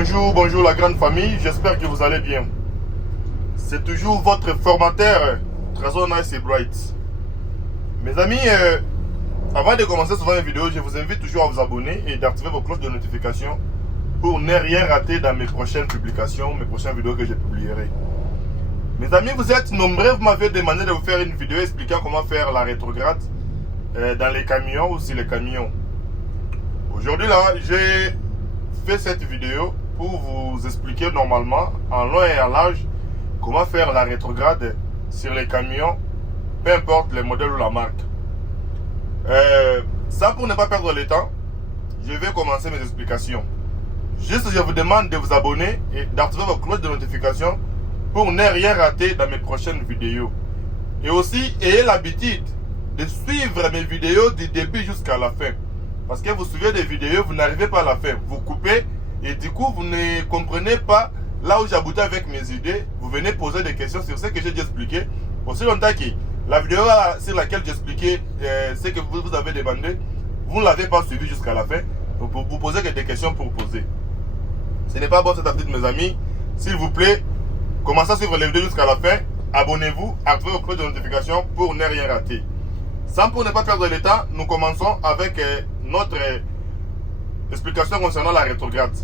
Bonjour, bonjour la grande famille, j'espère que vous allez bien. C'est toujours votre formateur, Trésor Nice et Bright. Mes amis, avant de commencer souvent une vidéo, je vous invite toujours à vous abonner et d'activer vos cloches de notification pour ne rien rater dans mes prochaines publications, mes prochaines vidéos que je publierai. Mes amis, vous êtes nombreux, vous m'avez demandé de vous faire une vidéo expliquant comment faire la rétrograde dans les camions ou sur les camions. Aujourd'hui là, j'ai fait cette vidéo pour vous expliquer normalement en long et en large comment faire la rétrograde sur les camions, peu importe le modèle ou la marque. Ça, pour ne pas perdre le temps, je vais commencer mes explications. Juste, je vous demande de vous abonner et d'activer vos cloches de notification pour ne rien rater dans mes prochaines vidéos. Et aussi, ayez l'habitude de suivre mes vidéos du début jusqu'à la fin. Parce que vous suivez des vidéos, vous n'arrivez pas à la fin. Vous coupez et du coup, vous ne comprenez pas là où j'aboutais avec mes idées. Vous venez poser des questions sur ce que j'ai déjà expliqué. Aussi longtemps que la vidéo sur laquelle j'expliquais ce que vous avez demandé, vous ne l'avez pas suivi jusqu'à la fin. Donc, vous posez des questions pour poser. Ce n'est pas bon cette habitude, mes amis. S'il vous plaît, commencez à suivre les vidéos jusqu'à la fin. Abonnez-vous, activez vos cloches de notification pour ne rien rater. Sans pour ne pas perdre le temps, nous commençons avec notre explication concernant la rétrograde.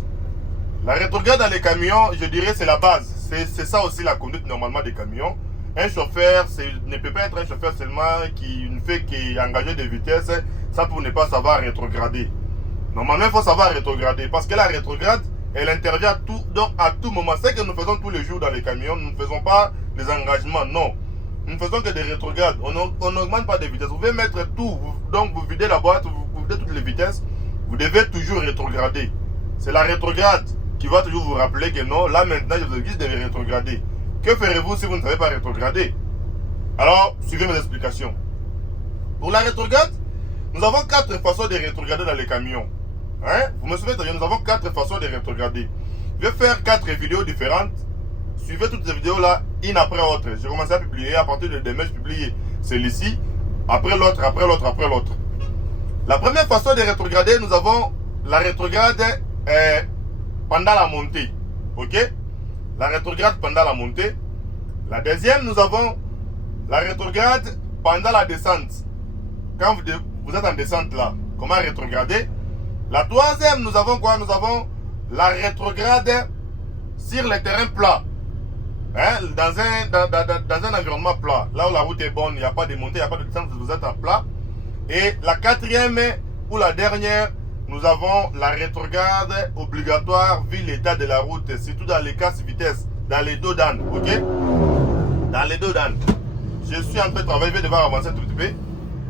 La rétrograde dans les camions, je dirais, c'est la base. C'est ça aussi la conduite normalement des camions. Un chauffeur ne peut pas être un chauffeur seulement qui ne fait qu'engager des vitesses, ça pour ne pas savoir rétrograder. Normalement, il faut savoir rétrograder parce que la rétrograde, elle intervient à tout moment. C'est que nous faisons tous les jours dans les camions. Nous ne faisons pas des engagements, non. Nous ne faisons que des rétrogrades. On n'augmente pas de vitesse. Vous pouvez mettre tout. Donc, vous videz la boîte, vous videz toutes les vitesses. Vous devez toujours rétrograder. C'est la rétrograde qui va toujours vous rappeler que non, là maintenant, je vous dis de rétrograder. Que ferez-vous si vous ne savez pas rétrograder? Alors, suivez mes explications. Pour la rétrograde, nous avons 4 façons de rétrograder dans les camions. Hein? Vous me souvenez, nous avons 4 façons de rétrograder. Je vais faire 4 vidéos différentes. Suivez toutes ces vidéos-là, une après l'autre. J'ai commencé à publier, à partir de demain, je publie celui-ci, après l'autre, après l'autre, après l'autre. La première façon de rétrograder, nous avons la rétrograde pendant la montée. Ok? La rétrograde pendant la montée. La deuxième, nous avons la rétrograde pendant la descente. Quand vous êtes en descente là, comment rétrograder? La troisième, nous avons quoi? Nous avons la rétrograde sur les terrains plats. Hein? Dans un environnement plat. Là où la route est bonne, il n'y a pas de montée, il n'y a pas de descente, vous êtes en plat. Et la quatrième ou la dernière, nous avons la rétrograde obligatoire vu l'état de la route, surtout dans les casses vitesse, dans les dos d'âne, ok? Dans les dos d'âne. Je suis en train de travailler, je vais devoir avancer tout petit peu.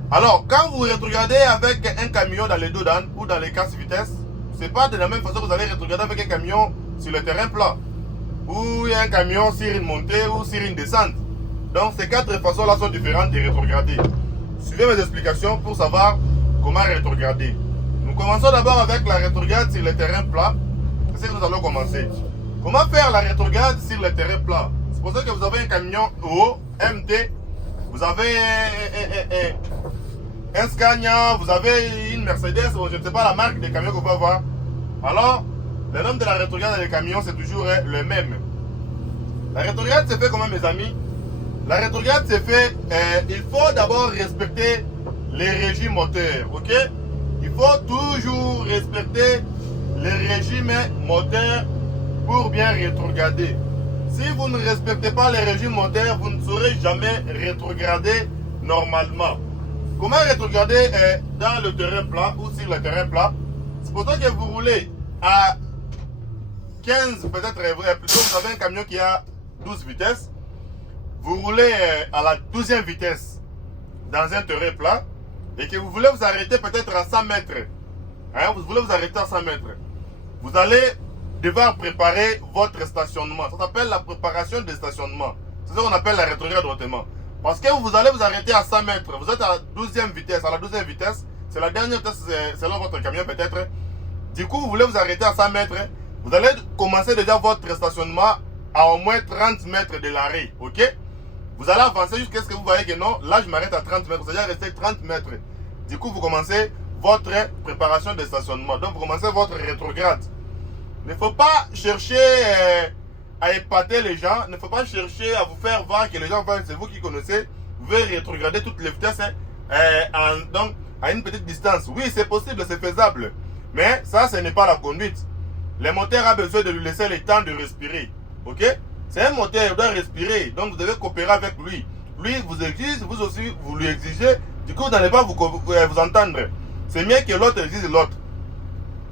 Alors, quand vous rétrogradez avec un camion dans les dos d'âne ou dans les casses vitesse, c'est pas de la même façon que vous allez rétrograder avec un camion sur le terrain plat. Ou un camion sur une montée ou sur une descente. Donc, ces 4 façons-là sont différentes de rétrograder. Suivez mes explications pour savoir comment rétrograder. Nous commençons d'abord avec la rétrograde sur le terrain plat. C'est ce que nous allons commencer. Comment faire la rétrograde sur le terrain plat? Supposez que vous avez un camion haut, MT, vous avez un Scania, vous avez une Mercedes, ou je ne sais pas la marque des camions que vous pouvez avoir. Alors, le nom de la rétrograde des camions, c'est toujours le même. La rétrograde se fait comment, mes amis? La rétrograde se fait, il faut d'abord respecter les régimes moteurs, ok? Il faut toujours respecter les régimes moteurs pour bien rétrograder. Si vous ne respectez pas les régimes moteurs, vous ne saurez jamais rétrograder normalement. Comment rétrograder dans le terrain plat ou sur le terrain plat? Supposons que vous roulez à 15, peut-être plutôt, vous avez un camion qui a 12 vitesses. Vous roulez à la 12e vitesse dans un terrain plat et que vous voulez vous arrêter peut-être à 100 mètres. Hein, vous voulez vous arrêter à 100 mètres. Vous allez devoir préparer votre stationnement. Ça s'appelle la préparation de stationnement. C'est ce qu'on appelle la rétrograde hautement. Parce que vous allez vous arrêter à 100 mètres. Vous êtes à la 12e vitesse. À la 12e vitesse, c'est la dernière vitesse selon votre camion peut-être. Du coup, vous voulez vous arrêter à 100 mètres. Vous allez commencer déjà votre stationnement à au moins 30 mètres de l'arrêt. Ok? Vous allez avancer jusqu'à ce que vous voyez que non, là je m'arrête à 30 mètres, vous allez rester 30 mètres. Du coup, vous commencez votre préparation de stationnement. Donc, vous commencez votre rétrograde. ne faut pas chercher à épater les gens. Il ne faut pas chercher à vous faire voir que les gens voient, c'est vous qui connaissez. Vous pouvez rétrograder toutes les vitesses donc, à une petite distance. Oui, c'est possible, c'est faisable. Mais ça, ce n'est pas la conduite. Le moteur a besoin de lui laisser le temps de respirer. Ok? C'est un moteur, il doit respirer. Donc, vous devez coopérer avec lui. Lui vous exige, vous aussi, vous lui exigez. Du coup, vous n'allez pas vous entendre. C'est mieux que l'autre exige l'autre.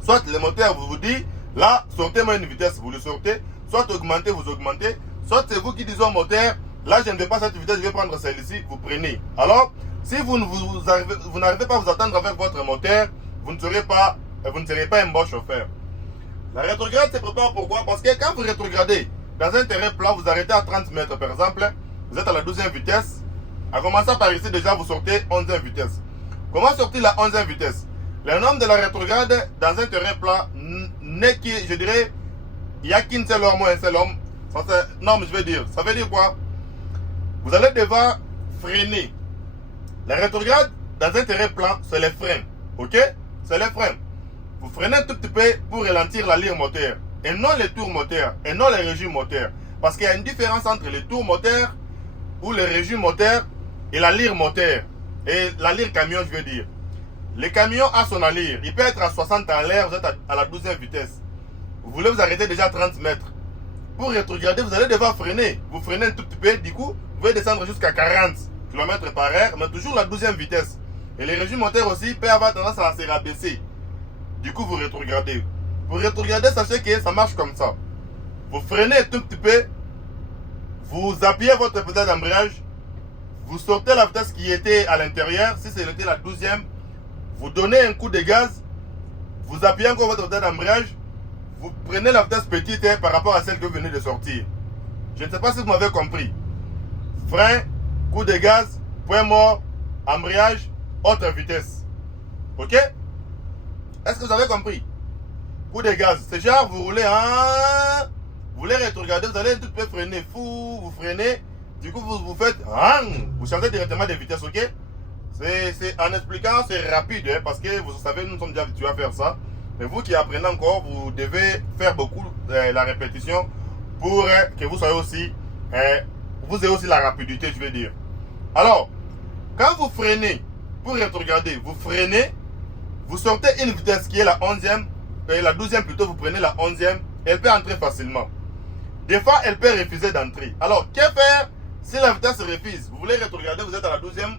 Soit le moteur vous dit, là, sortez-moi une vitesse, vous le sortez. Soit augmentez, vous augmentez. Soit c'est vous qui dites au moteur, là, je ne veux pas cette vitesse, je vais prendre celle-ci, vous prenez. Alors, si vous n'arrivez pas à vous attendre avec votre moteur, vous ne serez pas un bon chauffeur. La rétrograde se prépare pourquoi? Parce que quand vous rétrogradez dans un terrain plat, vous arrêtez à 30 mètres par exemple, vous êtes à la 12e vitesse. En commençant par ici, déjà vous sortez 11e vitesse. Comment sortir la 11e vitesse? Le nombre de la rétrograde dans un terrain plat n'est que, je dirais, il n'y a qu'une seule homme ou un seul homme. Non, mais je vais dire, ça veut dire quoi? Vous allez devoir freiner. La rétrograde dans un terrain plat, c'est les freins. Ok? C'est les freins. Vous freinez un tout petit peu pour ralentir la lyre moteur. Et non les tours moteurs. Et non les régimes moteurs. Parce qu'il y a une différence entre les tours moteurs ou les régimes moteurs et la lyre moteur. Et la lyre camion, je veux dire. Le camion a son allure. Il peut être à 60 à l'air, vous êtes à la 12e vitesse. Vous voulez vous arrêter déjà à 30 mètres. Pour rétrograder, vous allez devoir freiner. Vous freinez un tout petit peu, du coup, vous pouvez descendre jusqu'à 40 km par heure, mais toujours la 12e vitesse. Et les régimes moteurs aussi peuvent avoir tendance à se rabaisser. Du coup, vous rétrogradez. Pour rétrograder, sachez que ça marche comme ça. Vous freinez un tout petit peu, vous appuyez votre pédale d'embrayage, vous sortez la vitesse qui était à l'intérieur, si c'était la 12e, vous donnez un coup de gaz, vous appuyez encore votre pédale d'embrayage, vous prenez la vitesse petite par rapport à celle que vous venez de sortir. Je ne sais pas si vous m'avez compris. Frein, coup de gaz, point mort, embrayage, autre vitesse. Ok? Est-ce que vous avez compris? Coup de gaz, c'est genre vous roulez, vous voulez rétrograder, vous allez un tout peu freiner, vous freinez, du coup vous faites, vous changez directement de vitesse, ok? C'est en expliquant, c'est rapide, parce que vous savez, nous sommes déjà habitués à faire ça. Mais vous qui apprenez encore, vous devez faire beaucoup la répétition pour que vous soyez aussi, vous ayez aussi la rapidité, je veux dire. Alors, quand vous freinez, pour rétrograder, vous freinez, vous sortez une vitesse qui est la 11e, la 12e plutôt, vous prenez la 11e, elle peut entrer facilement. Des fois, elle peut refuser d'entrer. Alors, que faire si la vitesse refuse? Vous voulez rétrograder, vous êtes à la 12e,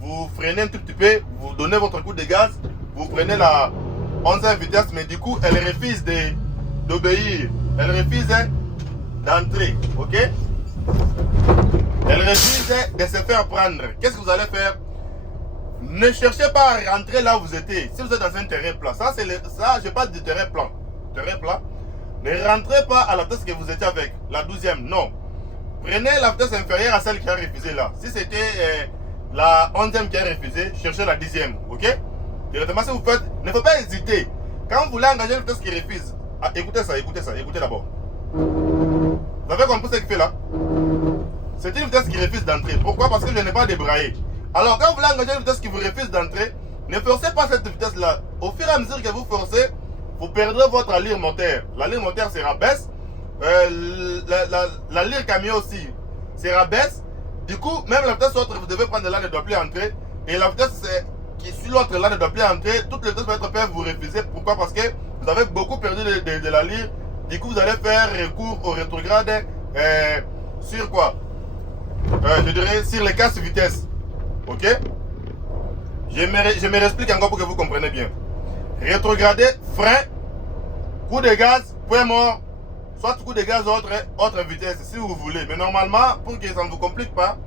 vous freinez un tout petit peu, vous donnez votre coup de gaz, vous prenez la 11e vitesse, mais du coup, elle refuse d'obéir. Elle refuse d'entrer, ok? Elle refuse de se faire prendre. Qu'est-ce que vous allez faire? Ne cherchez pas à rentrer là où vous étiez. Si vous êtes dans un terrain plat, ça, je parle du terrain plat. Terrain plat. Ne rentrez pas à la vitesse que vous étiez avec, la 12e, non. Prenez la vitesse inférieure à celle qui a refusé là. Si c'était la 11e qui a refusé, cherchez la 10e, ok? Directement, si vous faites, ne faut pas hésiter. Quand vous voulez engager une vitesse qui refuse, écoutez d'abord. Vous avez compris ce qu'il fait là? C'est une vitesse qui refuse d'entrer. Pourquoi? Parce que je n'ai pas débraillé. Alors, quand vous voulez engager une vitesse qui vous refuse d'entrer, ne forcez pas cette vitesse-là. Au fur et à mesure que vous forcez, vous perdrez votre allure moteur. La lyre moteur se rabaisse. La lyre camion aussi se rabaisse. Du coup, même la vitesse autre, vous devez prendre là, ne doit plus entrer. Et la vitesse qui suit l'autre là, ne doit plus entrer. Toutes les vitesses peuvent vous refuser. Pourquoi? Parce que vous avez beaucoup perdu de la lyre. Du coup, vous allez faire recours au rétrograde sur quoi? Je dirais sur les casses vitesse. Ok? Je me réexplique encore pour que vous compreniez bien. Rétrograder, frein, coup de gaz, point mort, soit coup de gaz, autre vitesse, si vous voulez. Mais normalement, pour que ça ne vous complique pas,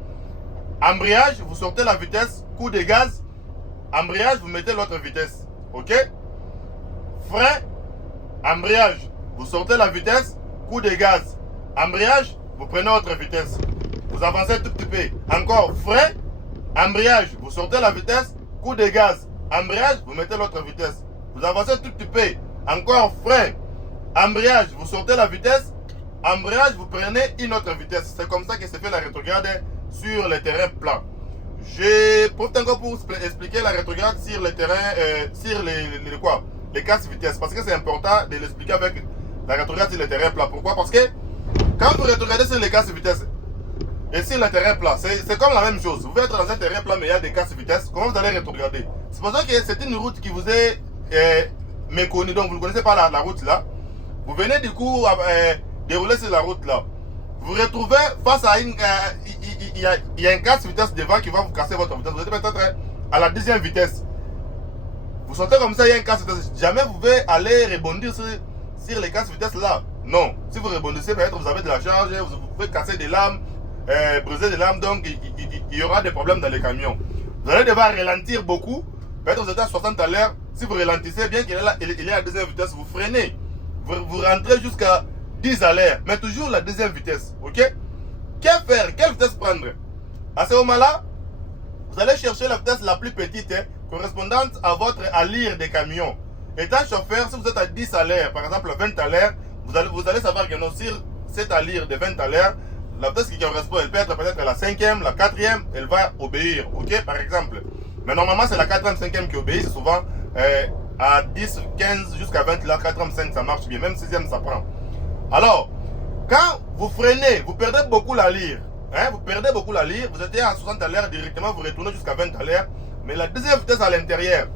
embrayage, vous sortez la vitesse, coup de gaz, embrayage, vous mettez l'autre vitesse. Ok? Frein, embrayage, vous sortez la vitesse, coup de gaz, embrayage, vous prenez autre vitesse. Vous avancez un tout petit peu. Encore, frein, embrayage, vous sortez la vitesse, coup de gaz, embrayage, vous mettez l'autre vitesse. Vous avancez un tout petit peu. Encore, frein, embrayage, vous sortez la vitesse, embrayage, vous prenez une autre vitesse. C'est comme ça que se fait la rétrograde sur les terrains plats. Je profite encore pour expliquer la rétrograde sur les terrains, sur les casses vitesse. Parce que c'est important de l'expliquer avec la rétrograde sur le terrain plat. Pourquoi? Parce que quand vous rétrogradez sur les casses vitesse et sur le terrain plat, c'est comme la même chose. Vous pouvez être dans un terrain plat, mais il y a des casses vitesse. Comment vous allez rétrograder? C'est pour ça que c'est une route qui vous est méconnue. Donc vous ne connaissez pas la route là. Vous venez du coup dérouler sur la route là. Vous vous retrouvez face à une... il y a un casse vitesse devant qui va vous casser votre vitesse. Vous êtes peut-être à la deuxième vitesse. Vous sentez comme ça, il y a un casse vitesse. Jamais vous pouvez aller rebondir sur les casses vitesse là. Non. Si vous rebondissez, peut-être vous avez de la charge, vous pouvez casser des lames, briser des lames, donc il y aura des problèmes dans les camions. Vous allez devoir ralentir beaucoup. Peut-être vous êtes à 60 à l'heure. Si vous ralentissez, bien qu'il est à la deuxième vitesse, vous freinez. Vous rentrez jusqu'à 10 à l'heure, mais toujours la deuxième vitesse. Ok? Que faire? Quelle vitesse prendre? À ce moment-là, vous allez chercher la vitesse la plus petite, correspondante à votre allure des camions. Étant chauffeur, si vous êtes à 10 à l'heure, par exemple 20 à l'heure, vous allez savoir que non, sur cette allure de 20 à l'heure, la vitesse qui correspond, elle peut être peut-être la 5e, la 4e, elle va obéir. Ok, par exemple. Mais normalement, c'est la 4e, 5e qui obéit. C'est souvent à 10, 15 jusqu'à 20, la 4e, 5, ça marche bien. Même 6e, ça prend. Alors, quand vous freinez, vous perdez beaucoup l'allure. Vous perdez beaucoup l'allure. Vous étiez à 60 à l'heure directement, vous retournez jusqu'à 20 à l'heure. Mais la deuxième vitesse à l'intérieur,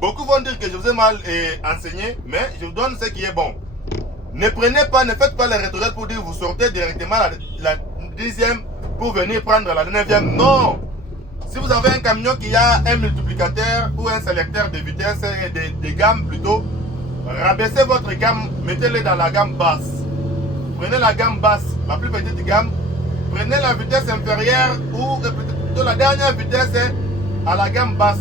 beaucoup vont dire que je vous ai mal enseigné, mais je vous donne ce qui est bon. Ne faites pas les rétrogrades pour dire que vous sortez directement la 10e pour venir prendre la 9e. Non! Si vous avez un camion qui a un multiplicateur ou un sélecteur de vitesse et de gamme plutôt, rabaissez votre gamme, mettez-le dans la gamme basse. Prenez la gamme basse, la plus petite gamme. Prenez la vitesse inférieure ou plutôt la dernière vitesse à la gamme basse.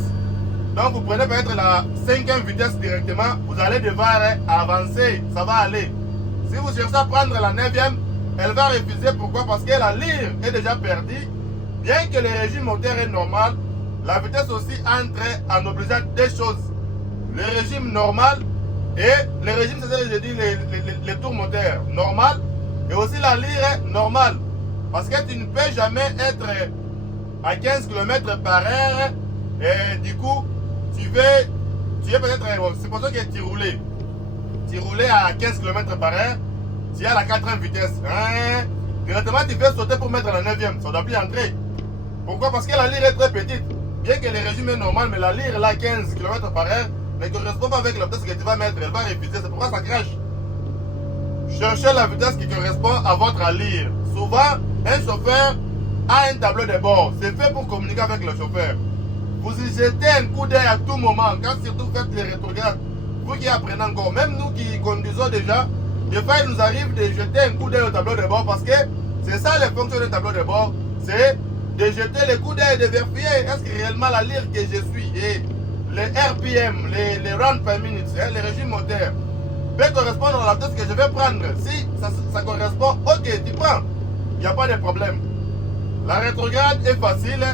Donc vous prenez peut-être la 5e vitesse directement, vous allez devoir avancer, ça va aller. Si vous cherchez à prendre la 9e, elle va refuser. Pourquoi? Parce que la lyre est déjà perdue. Bien que le régime moteur est normal, la vitesse aussi entre en obligeant deux choses. Le régime normal et le régime, c'est ça que je dis, les tours moteurs normal et aussi la lyre normale. Parce que tu ne peux jamais être à 15 km par heure et du coup, tu es peut-être, c'est pour ça que tu roulais. Tu roulais à 15 km par heure, tu es à la 4e vitesse. Directement, tu veux sauter pour mettre la 9e, ça ne doit plus entrer. Pourquoi? Parce que la lyre est très petite. Bien que le régime est normal, mais la lyre là, 15 km par heure, ne correspond pas avec la vitesse que tu vas mettre. Elle va refuser, c'est pourquoi ça crache. Cherchez la vitesse qui correspond à votre allure. Souvent, un chauffeur a un tableau de bord. C'est fait pour communiquer avec le chauffeur. Vous y jetez un coup d'œil à tout moment, quand surtout faites les rétrogrades. Vous qui apprenez encore, même nous qui conduisons déjà, des fois il nous arrive de jeter un coup d'œil au tableau de bord parce que c'est ça les fonctions du tableau de bord. C'est de jeter le coup d'œil et de vérifier est-ce que réellement la lyre que je suis et les RPM, les rounds per minute, les régimes moteurs peut correspondre à la vitesse que je vais prendre. Si ça correspond, ok, tu prends. Il n'y a pas de problème. La rétrograde est facile.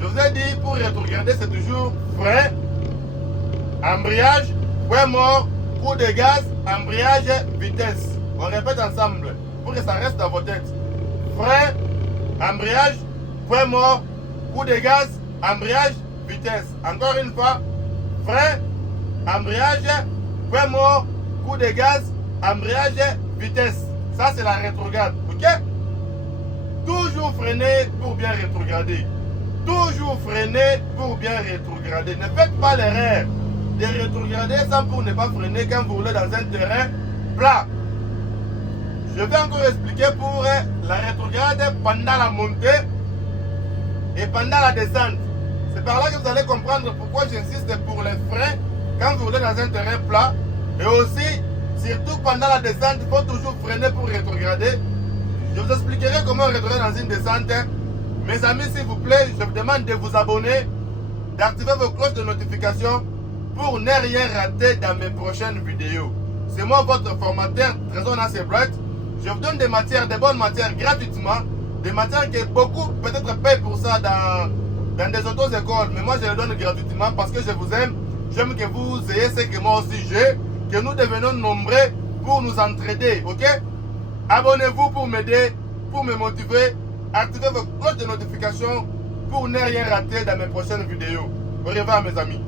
Je vous ai dit, pour rétrograder, c'est toujours frein, embrayage, point mort, coup de gaz, embrayage, vitesse. On répète ensemble pour que ça reste dans vos têtes. Frein, embrayage, point mort, coup de gaz, embrayage, vitesse. Encore une fois, frein, embrayage, point mort, coup de gaz, embrayage, vitesse. Ça, c'est la rétrograde. Ok? Toujours freiner pour bien rétrograder. Toujours freiner pour bien rétrograder. Ne faites pas l'erreur de rétrograder sans pour ne pas freiner quand vous roulez dans un terrain plat. Je vais encore expliquer pour la rétrograde pendant la montée et pendant la descente. C'est par là que vous allez comprendre pourquoi j'insiste pour les freins quand vous roulez dans un terrain plat. Et aussi, surtout pendant la descente, il faut toujours freiner pour rétrograder. Je vous expliquerai comment rétrograder dans une descente. Mes amis, s'il vous plaît, je vous demande de vous abonner, d'activer vos cloches de notification pour ne rien rater dans mes prochaines vidéos. C'est moi votre formateur Trésor Nassé Bright. Je vous donne des matières, des bonnes matières gratuitement, des matières que beaucoup peut-être payent pour ça dans des auto-écoles, mais moi je les donne gratuitement parce que je vous aime. J'aime que vous ayez ce que moi aussi j'ai, que nous devenons nombreux pour nous entraider, ok? Abonnez-vous pour m'aider, pour me motiver. Activez vos cloches de notification pour ne rien rater dans mes prochaines vidéos. Au revoir mes amis.